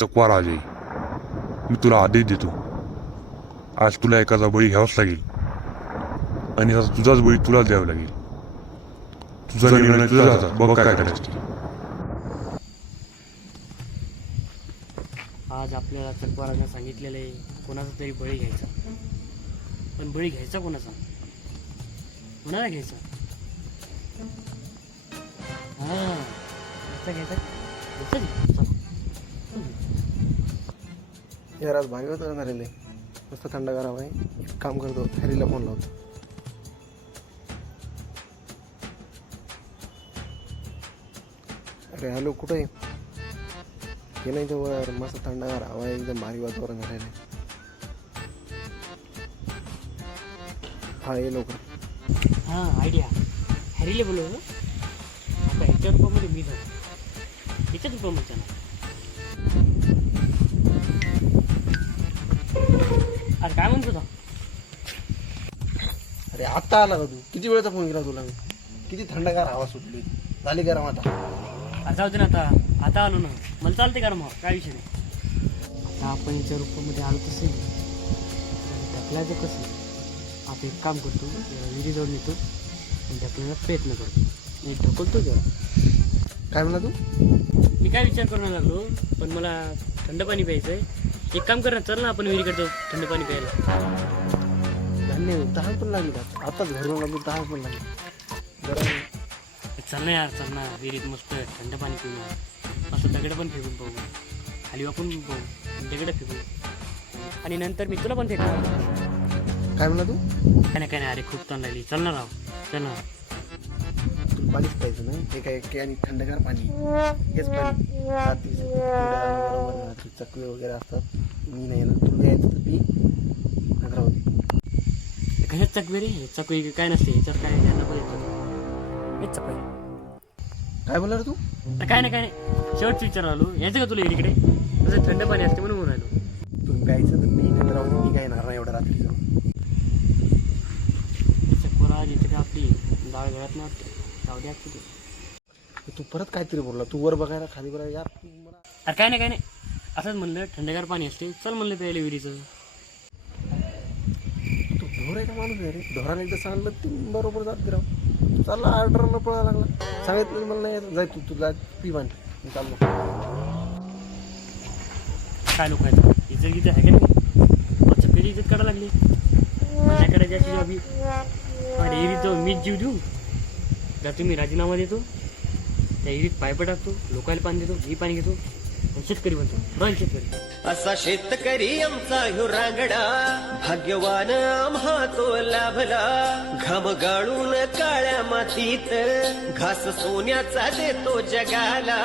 चकवा राजे मी तुला आदेश देतो. आज तुला एखादा बळी घ्यावाच लागेल. आणि आता तुझाच बळी तुलाच द्यावा लागेल. तुझा निर्णय तुझा हातात. बघ काय करायचं ते. आज आपल्याला चकवारांना सांगितलेलं आहे कोणाचा तरी बळी घ्यायचा. पण बळी घ्यायचा कोणाचा? कोणाला घ्यायचा? हा. घ्यायचा घ्यायचा? घ्यायचा की? यार आज भारी होतं झालेलं आहे मस्त थंडगार हवा आहे. एक काम करतो हॅरीला फोन लावतो. अरे हॅलो कुठं? आहे हे नाही वर. मस्त थंडगार हवा आहे. एकदम भारी वातावरण झालेलं आहे हा ये लवकर. हा आयडिया हॅरीले बोलव आता ह्याच्या रूपामध्ये मी जाऊ ह्याच्याच रूपामध्ये जाणार अरे काय म्हणतो तो अरे आत्ता आला का तू? किती वेळचा फोन केला तुला मी? किती थंडगार हवा सुटली. झाली गरम आता. आता जाऊ दे ना आता. आता आलो ना. मला चालते का मग काय विषय नाही. आता आपण याच्या रूपामध्ये आलो तसे. ढकलायचं कसं आता एक काम करतो. याला विहिरी जाऊन येतो आणि ढकलण्याचा प्रयत्न करतो. मी ढकलतो जरा. काय म्हणला तू? मी काय विचार करून लागलो पण मला थंड पाणी प्यायचं आहे एक काम कर ना चल ना आपण विहिरीकडे जाऊ थंड पाणी प्यायला. धान्य तहान पण लागली का आताच घरून लागली तहान पण लागली. चल ना यार चल ना. विहिरीत मस्त थंड पाणी पिऊ असं दगड पण फेकून पाहू. खाली वापून पाहू. दगड फेकू आणि नंतर मी तुला पण फेकणार. काय म्हणला तू? काय नाही काय नाही. अरे खूप तण लागली. चल ना राव. चल ना. पाणीच प्यायचं ना? हे काय की आणि थंडगार पाणी. हेच पाणी. रात्री चकवे वगैरे असतात. मी नाही ना तुला यायचं तर पी. राहू दे. कशात चकवे रे? चकवी काय नसते? याच्यात काय द्यायला पाहिजे हेच चकवे. काय बोलला तू? काय नाही काय नाही. शेवटचं विचार आलो यायचं का तुला इकडे? तसं थंड पाणी असते म्हणून म्हणून राहिलो. तुला प्यायचं तर मी नाही राहू दे. मी काय येणार नाही एवढ्या रात्रीचं चकवरा जिथे का आपली? डाळ गळ्यात नाही जाऊ द्या तू परत काहीतरी बोलला तू वर बघायला खाली बघायला यार तू मला अरे काय नाही काय नाही. असंच म्हणलं थंडगार पाणी असते. चल म्हणलं प्यायला विहिरीचं. तू ढोर आहे का माणूस आहे रे? ढोराने एकदा सांगितलं ती बरोबर जात राव. तू चालला ऑर्डरला पळायला लागला. सांगितलं मला नाही येत. जाय तू तू जा पी पाणी मी चाललो. काय लोक आहेत? इज्जत गिजत आहे का नाही? चकवेची इज्जत काढायला लागली. माझ्याकडे जास्त अभि अरे इरीत जाऊन मीच जीव देऊ. का तुम्ही राजीनामा देतो. त्या विहिरीत पायप टाकतो लोकायला पाणी देतो मी पाणी घेतो शेतकरी बनतो. रन शेतकरी. असा शेतकरी आमचा ह्यो रांगडा. भाग्यवान आम्हा तो लाभला. घाम गाळून काळ्या मातीत घास सोन्याचा देतो जगाला.